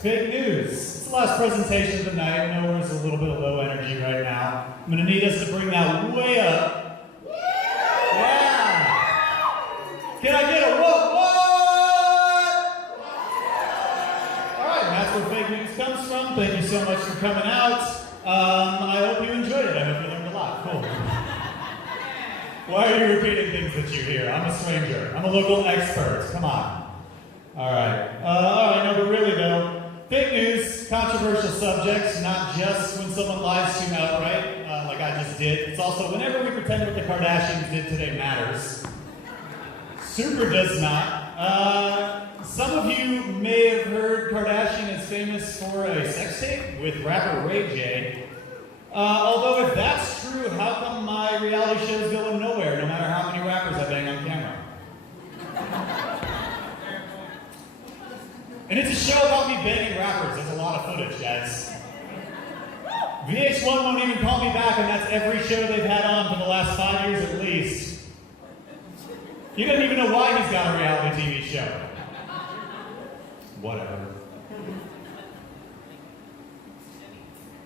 fake news. It's the last presentation of the night. I know there's a little bit of low energy right now. I'm going to need us to bring that way up. Yeah! Can I get a what? Alright, that's where fake news comes from. Thank you so much for coming out. I hope you enjoyed it. I hope you learned a lot. Cool. Why are you repeating things that you hear? I'm a stranger. I'm a local expert. Come on. Alright, no, but really though, fake news, controversial subjects, not just when someone lies to you outright, like I just did. It's also whenever we pretend what the Kardashians did today matters. Super does not. Some of you may have heard Kardashian is famous for a sex tape with rapper Ray J. Although if that's true, how come my reality show's going nowhere, no matter how many rappers I bang on camera? And it's a show about me banging rappers. There's a lot of footage, guys. VH1 won't even call me back, and that's every show they've had on for the last 5 years at least. He doesn't even know why he's got a reality TV show. Whatever.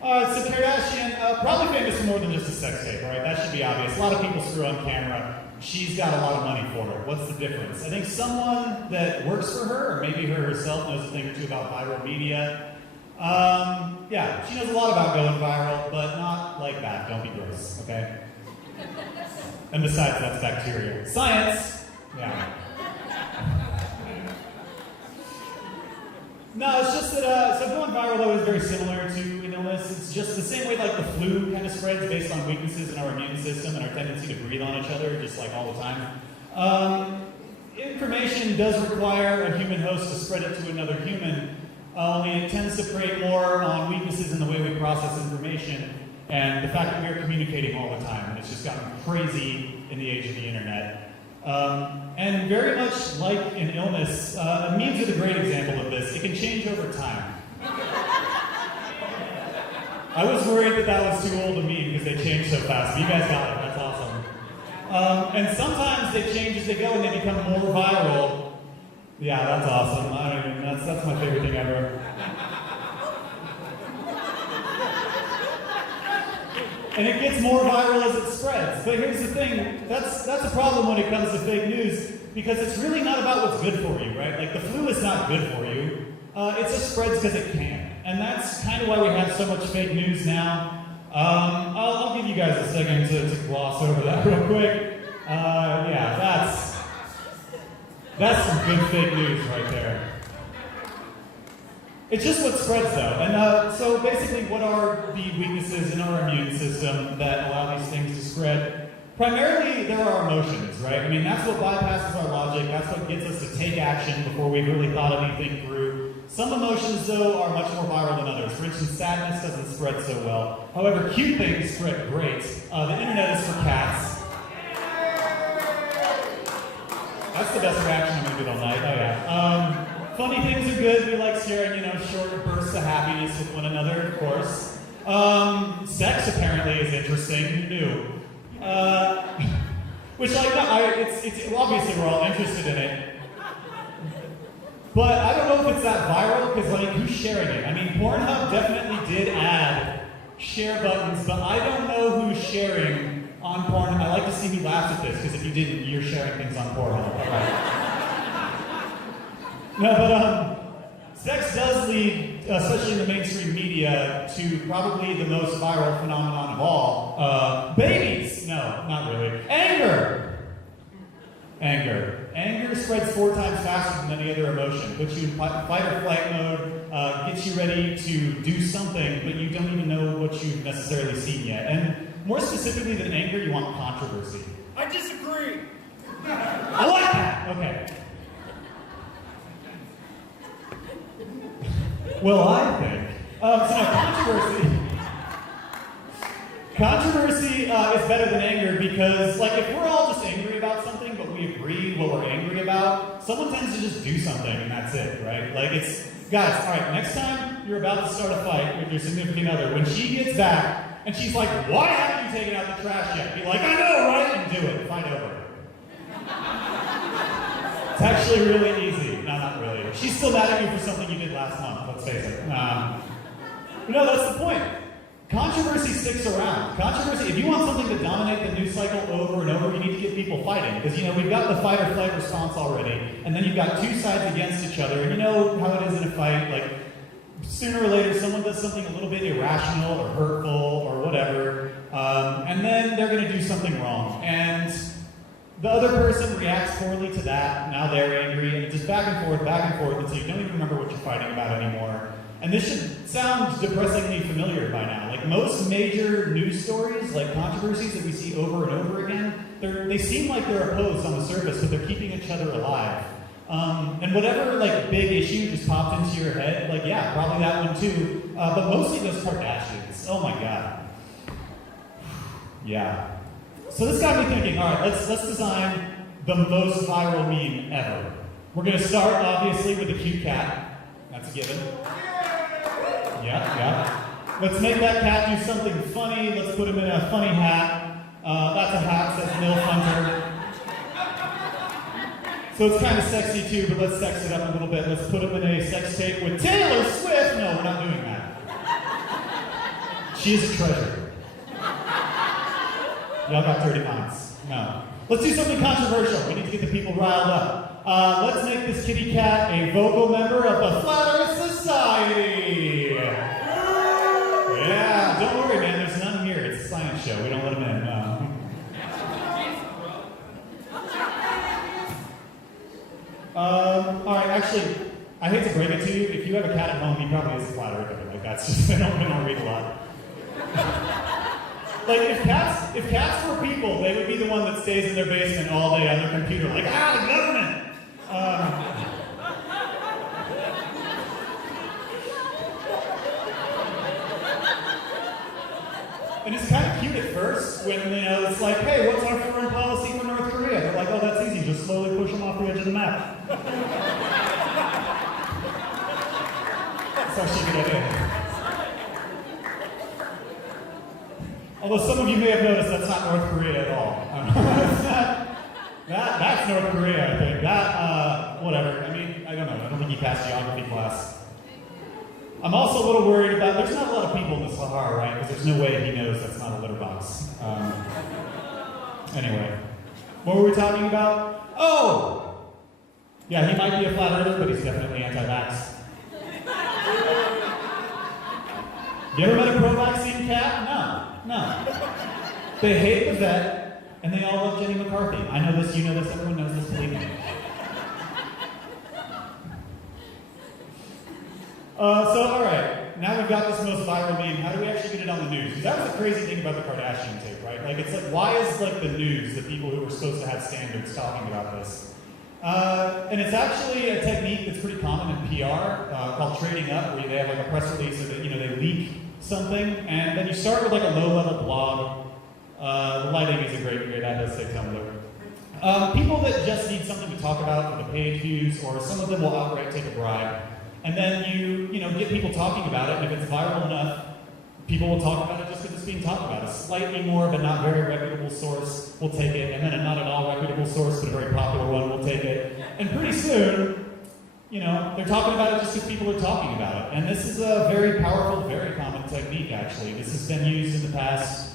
So Kardashian, probably famous for more than just a sex tape, right? That should be obvious. A lot of people screw on camera. She's got a lot of money for it. What's the difference? I think someone that works for her, or maybe her herself, knows a thing or two about viral media. Yeah, she knows a lot about going viral, but not like that. Don't be gross, okay? And besides, that's bacterial. Science! Yeah. No, it's just that, so going viral though is very similar to an illness. It's just the same way like the flu kind of spreads based on weaknesses in our immune system and our tendency to breathe on each other, just like all the time. Information does require a human host to spread it to another human, only it tends to prey more on weaknesses in the way we process information and the fact that we are communicating all the time, and it's just gotten crazy in the age of the internet. And very much like an illness, memes are the great example of this. It can change over time. I was worried that was too old a meme because they change so fast, but you guys got it. That's awesome. And sometimes they change as they go and they become more viral. Yeah, that's awesome. That's my favorite thing ever. And it gets more viral as it spreads. But here's the thing, that's a problem when it comes to fake news, because it's really not about what's good for you, right? Like the flu is not good for you. It just spreads because it can. And that's kind of why we have so much fake news now. I'll give you guys a second to gloss over that real quick. Yeah, that's some good fake news right there. It's just what spreads though. And so basically what are the weaknesses in our immune system that allow these things to spread? Primarily, there are emotions, right? I mean, that's what bypasses our logic. That's what gets us to take action before we've really thought anything through. Some emotions, though, are much more viral than others. For instance, sadness doesn't spread so well. However, cute things spread great. The internet is for cats. That's the best reaction I'm going to get all night. Oh, yeah. Funny things are good. We like sharing, short bursts of happiness with one another, of course. Sex apparently is interesting. Who knew? Which, it's obviously we're all interested in it. But I don't know if it's that viral, because, who's sharing it? I mean, Pornhub definitely did add share buttons, but I don't know who's sharing on Pornhub. I like to see who laughs at this, because if you didn't, you're sharing things on Pornhub. Right? No, but sex does lead, especially in the mainstream media, to probably the most viral phenomenon of all. Babies! No, not really. Anger! Anger spreads 4 times faster than any other emotion. Puts you in fight or flight mode, gets you ready to do something, but you don't even know what you've necessarily seen yet. And more specifically than anger, you want controversy. I disagree! I like that! Okay. Well, I think. So controversy is better than anger because, if we're all just angry about something, but we agree what we're angry about, someone tends to just do something and that's it, right? Guys, all right, next time you're about to start a fight with your significant other, when she gets back and she's like, why haven't you taken out the trash yet? Be like, I know, right? And do it. Fight over. It's actually really easy. No, not really. She's still mad at you for something you did last month. Let's says it. No, that's the point. Controversy sticks around. Controversy, if you want something to dominate the news cycle over and over, you need to get people fighting. Because, we've got the fight or flight response already, and then you've got two sides against each other. And you know how it is in a fight, like, sooner or later someone does something a little bit irrational or hurtful or whatever, and then they're going to do something wrong. And the other person reacts poorly to that, now they're angry, and just back and forth, until you don't even remember what you're fighting about anymore. And this should sound depressingly familiar by now. Like most major news stories, like controversies that we see over and over again, they seem like they're opposed on the surface, but they're keeping each other alive. And whatever like big issue just popped into your head, like yeah, probably that one too. But mostly those Kardashians. Oh my god. Yeah. So this got me thinking, all right, let's design the most viral meme ever. We're gonna start obviously with a cute cat. That's a given. Yeah. Let's make that cat do something funny. Let's put him in a funny hat. That's a hat, says MILF Hunter. So it's kind of sexy too, but let's sex it up a little bit. Let's put him in a sex tape with Taylor Swift. No, we're not doing that. She is a treasure. Y'all got dirty minds. No. Let's do something controversial. We need to get the people riled up. Let's make this kitty cat a vocal member of the Flat Earth Society. Yeah, don't worry, man. There's none here. It's a science show. We don't let them in. All right, actually, I hate to break it to you. If you have a cat at home, he probably is a flat earther. Like that's just they don't read a lot. Like if cats were people, they would be the one that stays in their basement all day on their computer, like the government. And it's kind of cute at first when it's like, hey, what's our foreign policy for North Korea? They're like, oh, that's easy. Just slowly push them off the edge of the map. That's actually a good idea. Although some of you may have noticed that's not North Korea at all. That's North Korea, I think. Whatever. I mean, I don't know. I don't think he passed geography class. I'm also a little worried about, there's not a lot of people in the Sahara, right? Because there's no way he knows that's not a litter box. Anyway, what were we talking about? Oh! Yeah, he might be a flat earther, but he's definitely anti-vax. You ever met a pro-vaccine cat? No. They hate the vet, and they all love Jenny McCarthy. I know this, you know this, everyone knows this, believe me. All right, now we've got this most viral meme. How do we actually get it on the news? Because that was the crazy thing about the Kardashian tape, right? Like, it's like, why is like the news, the people who are supposed to have standards, talking about this? And it's actually a technique that's pretty common in PR called trading up, where they have like a press release so that they leak something, and then you start with like a low-level blog. The lighting is a great that does say Tumblr. People that just need something to talk about for the page views, or some of them will outright take a bribe. And then you get people talking about it, and if it's viral enough, people will talk about it just because it's being talked about. A slightly more but not very reputable source will take it, and then a not at all reputable source but a very popular one will take it. And pretty soon, they're talking about it just because people are talking about it. And this is a very powerful, very common technique, actually. This has been used in the past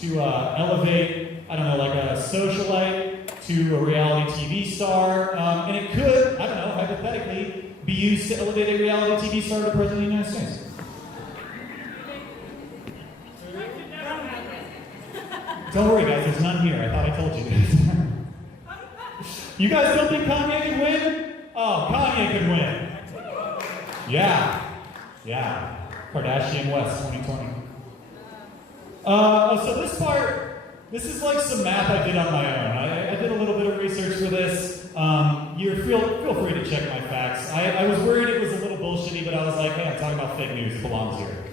to elevate, like a socialite to a reality TV star. And it could, hypothetically, be used to elevate a reality TV star to President of the United States. Don't worry, guys, there's none here. I thought I told you this. You guys don't think Kanye can win? Oh, Kanye can win. Yeah. Kardashian West 2020. So this is like some math I did on my own. I did a little bit of research for this. Feel free to check my facts. I was worried it was a little bullshitty, but I was like, hey, I'm talking about fake news. It belongs here.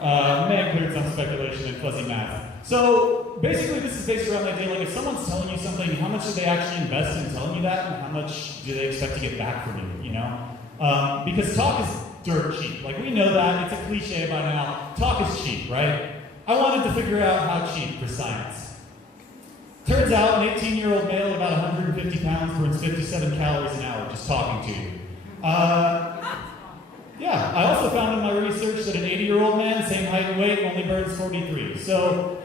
May include some speculation and fuzzy math. So basically, this is based around the idea, like if someone's telling you something, how much do they actually invest in telling you that, and how much do they expect to get back from you? Because talk is dirt cheap. Like we know that, it's a cliche by now. Talk is cheap, right? I wanted to figure out how cheap for science. Turns out an 18-year-old male at about 150 pounds burns 57 calories an hour just talking to you. Yeah, I also found in my research that an 80-year-old man, same height and weight, only burns 43. So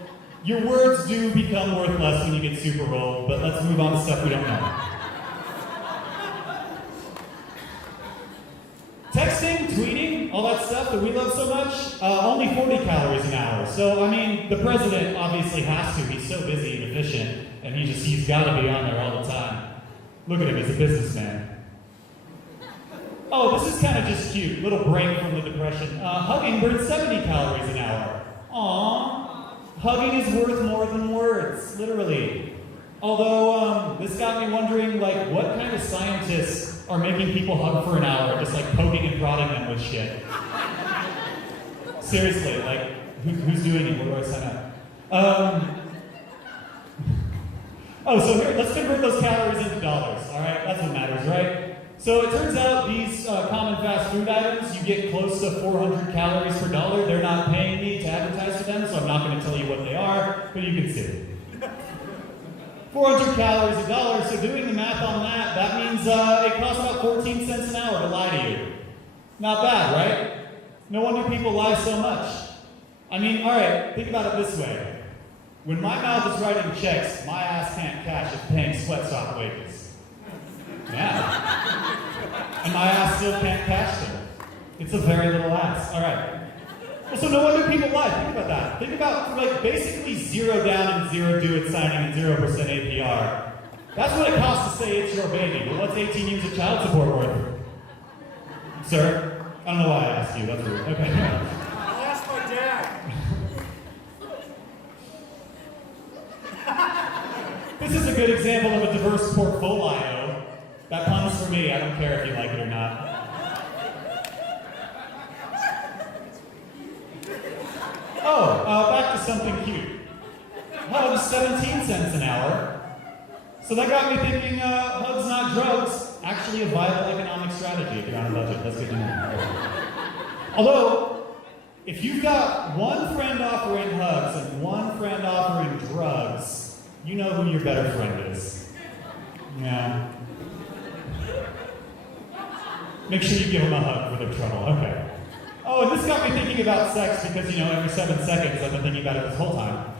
your words do become worth less when you get super old, but let's move on to stuff we don't know. Texting, tweeting, all that stuff that we love so much, only 40 calories an hour. So, I mean, the president obviously has to. He's so busy and efficient, and he's got to be on there all the time. Look at him, he's a businessman. Oh, this is kind of just cute. Little break from the depression. Hugging burns 70 calories an hour. Aww. Hugging is worth more than words, literally. Although, this got me wondering, like, what kind of scientists are making people hug for an hour, just like poking and prodding them with shit? Seriously, like, who's doing it? Where do I sign up? Oh, so here, let's convert those calories into dollars, all right? That's what matters, right? So it turns out these common fast food items, you get close to 400 calories per dollar. They're not paying me to advertise for them, so I'm not going to tell you what they are, but you can see. 400 calories a dollar, so doing the math on that, that means it costs about 14 cents an hour to lie to you. Not bad, right? No wonder people lie so much. I mean, all right, think about it this way. When my mouth is writing checks, my ass can't cash it paying sweatshop wages. Yeah. And my ass still can't cash them. It's a very little ass. All right. Well, so no wonder people lie. Think about that. Think about, like, basically zero down and zero do-it signing and 0% APR. That's what it costs to say it's your baby. Well, what's 18 years of child support worth? Sir? I don't know why I asked you. That's rude. Okay. I'll ask my dad. This is a good example of a diverse portfolio. That pun's for me. I don't care if you like it or not. Oh, back to something cute. Hugs, 17 cents an hour. So that got me thinking, hugs not drugs, actually a viable economic strategy if you're on a budget. That's good to know. Although, if you've got one friend offering hugs and one friend offering drugs, you know who your better friend is. Yeah. Make sure you give them a hug for their trouble. Okay. Oh, and this got me thinking about sex because, you know, every 7 seconds I've been thinking about it this whole time.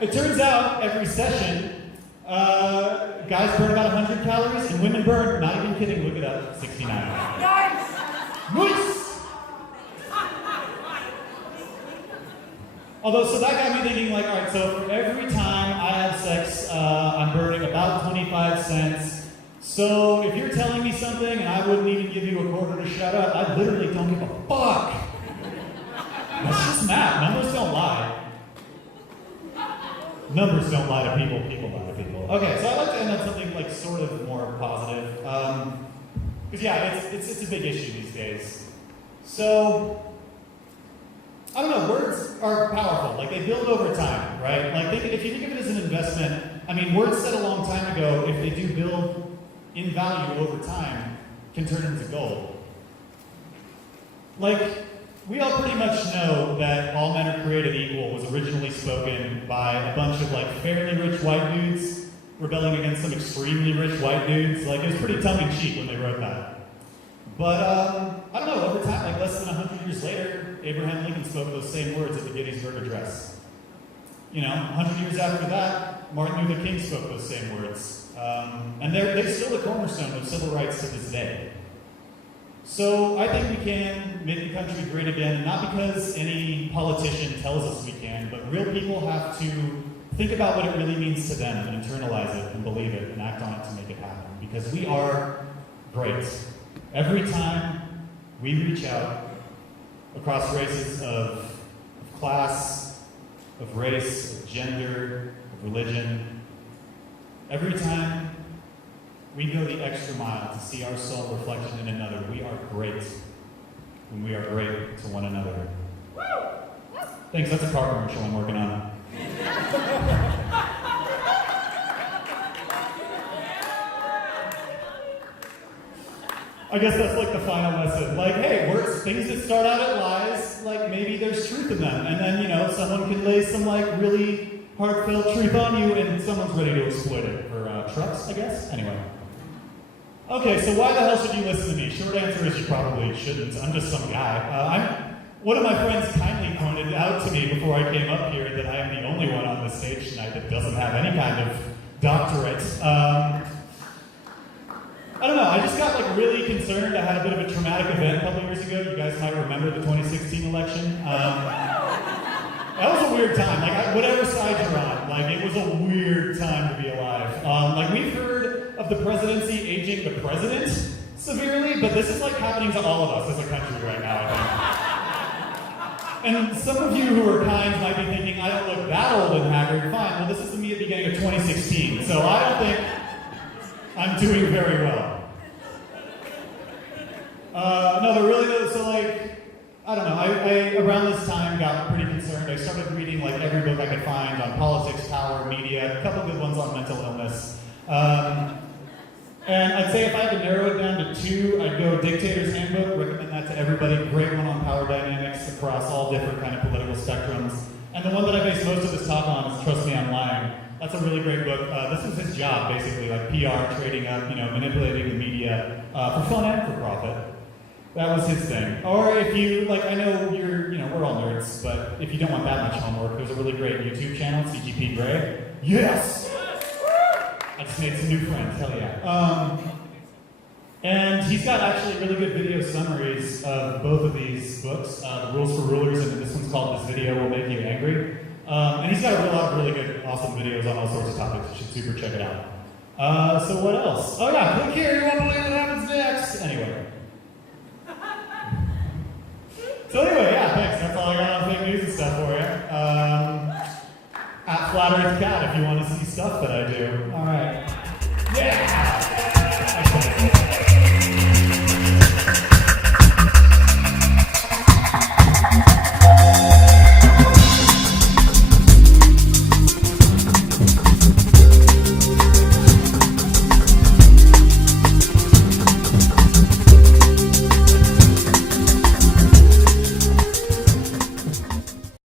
It turns out every session, guys burn about 100 calories and women burn, not even kidding, look it up, 69. Nice! Nice! Although, so that got me thinking, like, all right, so for every time I have sex, I'm burning about 25 cents. So if you're telling me something and I wouldn't even give you a quarter to shut up, I literally don't give a fuck. That's just math. Numbers don't lie. Numbers don't lie to people, people lie to people. Okay, so I'd like to end on something like sort of more positive. Because yeah, it's a big issue these days. So, I don't know, words are powerful. Like, they build over time, right? Like, if you think of it as an investment, I mean, words said a long time ago, if they do build in value over time, can turn into gold. Like, we all pretty much know that all men are created equal was originally spoken by a bunch of, like, fairly rich white dudes rebelling against some extremely rich white dudes. Like, it was pretty tongue-in-cheek when they wrote that. But, I don't know, over time, like less than 100 years later, Abraham Lincoln spoke those same words at the Gettysburg Address. You know, 100 years after that, Martin Luther King spoke those same words. And they're still the cornerstone of civil rights to this day. So I think we can make the country great again, not because any politician tells us we can, but real people have to think about what it really means to them and internalize it and believe it and act on it to make it happen. Because we are great. Every time we reach out across races of class, of race, of gender, of religion, every time we go the extra mile to see our soul reflected in another, we are great when we are great to one another. Thanks, that's a car commercial I'm working on. I guess that's like the final lesson. Like, hey, words, things that start out as lies, like maybe there's truth in them. And then, you know, someone can lay some like really heartfelt truth on you and someone's ready to exploit it for trucks, I guess. Anyway. Okay, so why the hell should you listen to me? Short answer is you probably shouldn't. I'm just some guy. One of my friends kindly pointed out to me before I came up here that I am the only one on the stage tonight that doesn't have any kind of doctorate. I don't know, I just got like really concerned. I had a bit of a traumatic event a couple years ago. You guys might remember the 2016 election. That was a weird time. Like, whatever side you're on, like, it was a weird time to be alive. Like, we've heard of the presidency aging the president severely, but this is like happening to all of us as a country right now, I think. And some of you who are kind might be thinking, I don't look that old and haggard. Fine, well, this is the me at the beginning of 2016, so I don't think I'm doing very well. No, but really, so like, I don't know, I around this time got pretty concerned. I started reading like every book I could find on politics, power, media, a couple good ones on mental illness. And I'd say if I had to narrow it down to two, I'd go Dictator's Handbook, recommend that to everybody. Great one on power dynamics across all different kind of political spectrums. And the one that I base most of this talk on is Trust Me, I'm Lying. That's a really great book. This is his job, basically, like PR, trading up, manipulating the media for fun and for profit. That was his thing. Or if you, like, I know we're all nerds, but if you don't want that much homework, there's a really great YouTube channel, CGP Grey. Yes! I just made some new friends, hell yeah. And he's got actually really good video summaries of both of these books, The Rules for Rulers, and this one's called This Video Will Make You Angry. And he's got a lot of really good, awesome videos on all sorts of topics. You should super check it out. So what else? Oh yeah, click here, you won't believe what happens next! Anyway. So anyway, yeah, thanks. That's all I got on fake news and stuff for you. At Flat Earth Cat if you want to see stuff that I do. All right.